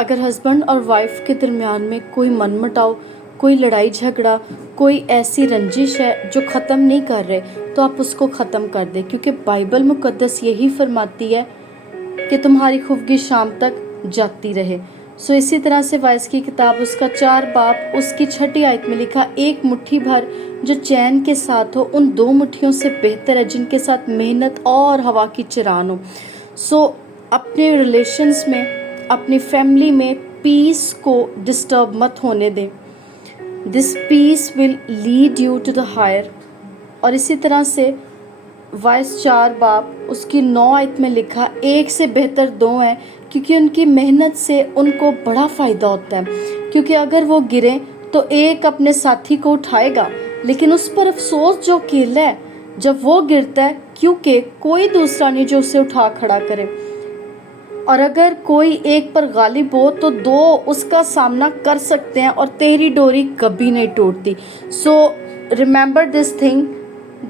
अगर हस्बैंड और वाइफ के दरमियान में कोई मनमुटाव, कोई लड़ाई झगड़ा, कोई ऐसी रंजिश है जो ख़त्म नहीं कर रहे, तो आप उसको ख़त्म कर दें, क्योंकि बाइबल मुक़द्दस यही फरमाती है कि तुम्हारी खुफगी शाम तक जाती रहे। सो इसी तरह से वाइस की किताब उसका 4 बाब उसकी 6 आयत में लिखा, एक मुट्ठी भर जो चैन के साथ हो उन 2 मुट्ठियों से बेहतर है जिनके साथ मेहनत और हवा की चरान हो। सो अपने रिलेशंस में, अपनी फैमिली में पीस को डिस्टर्ब मत होने दें। This peace will lead you to the higher. और इसी तरह से वाइस 4 बाब उसकी 9 आयत में लिखा, एक से बेहतर 2 हैं क्योंकि उनकी मेहनत से उनको बड़ा फ़ायदा होता है, क्योंकि अगर वो गिरें तो एक अपने साथी को उठाएगा, लेकिन उस पर अफसोस जो अकेला है जब वो गिरता है, क्योंकि कोई दूसरा नहीं जो उसे उठा खड़ा करे। और अगर कोई एक पर गालिब हो तो 2 उसका सामना कर सकते हैं और तेरी डोरी कभी नहीं टूटती। So remember this thing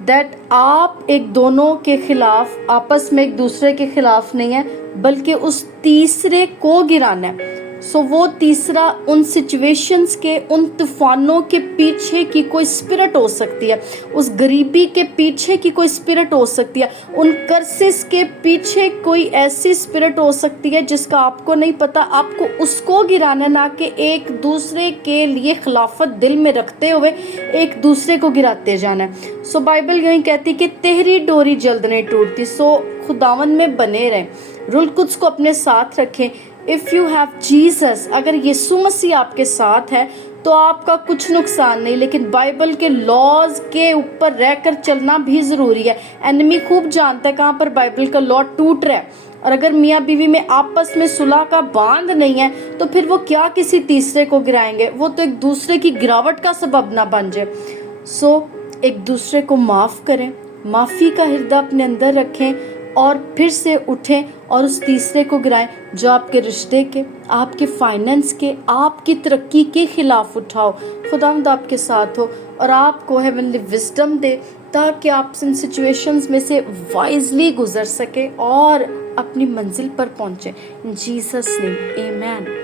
that आप एक दोनों के खिलाफ, आपस में एक दूसरे के खिलाफ नहीं है, बल्कि उस तीसरे को गिराना है। सो वो तीसरा उन सिचुएशंस के, उन तूफानों के पीछे की कोई स्पिरिट हो सकती है, उस गरीबी के पीछे की कोई स्पिरिट हो सकती है, उन कर्सेस के पीछे कोई ऐसी स्पिरिट हो सकती है जिसका आपको नहीं पता। आपको उसको गिराना, ना कि एक दूसरे के लिए खिलाफत दिल में रखते हुए एक दूसरे को गिराते जाना है। सो बाइबल यही कहती कि तेरी डोरी जल्द नहीं टूटती। सो खुदावन में बने रहें, रूल कुद्स को अपने साथ रखें। इफ़ यू हैव जीसस, अगर यीशु मसीह आपके साथ है तो आपका कुछ नुकसान नहीं, लेकिन बाइबल के लॉज के ऊपर रहकर चलना भी ज़रूरी है। एनिमी खूब जानता है कहाँ पर बाइबल का लॉ टूट रहा है, और अगर मियाँ बीवी में आपस में सुलह का बांध नहीं है तो फिर वो क्या किसी तीसरे को गिराएंगे, वो तो एक दूसरे की गिरावट का सबब ना बन जाए। सो एक दूसरे को माफ़ करें, माफ़ी का हृदय अपने अंदर रखें और फिर से उठें और उस तीसरे को गिराएं जो आपके रिश्ते के, आपके फाइनेंस के, आपकी तरक्की के खिलाफ उठाओ। खुदावंद आपके साथ हो और आपको हेवनली विजडम दे ताकि आप इन सिचुएशंस में से वाइजली गुजर सके और अपनी मंजिल पर पहुंचे। इन जीसस नेम, आमेन।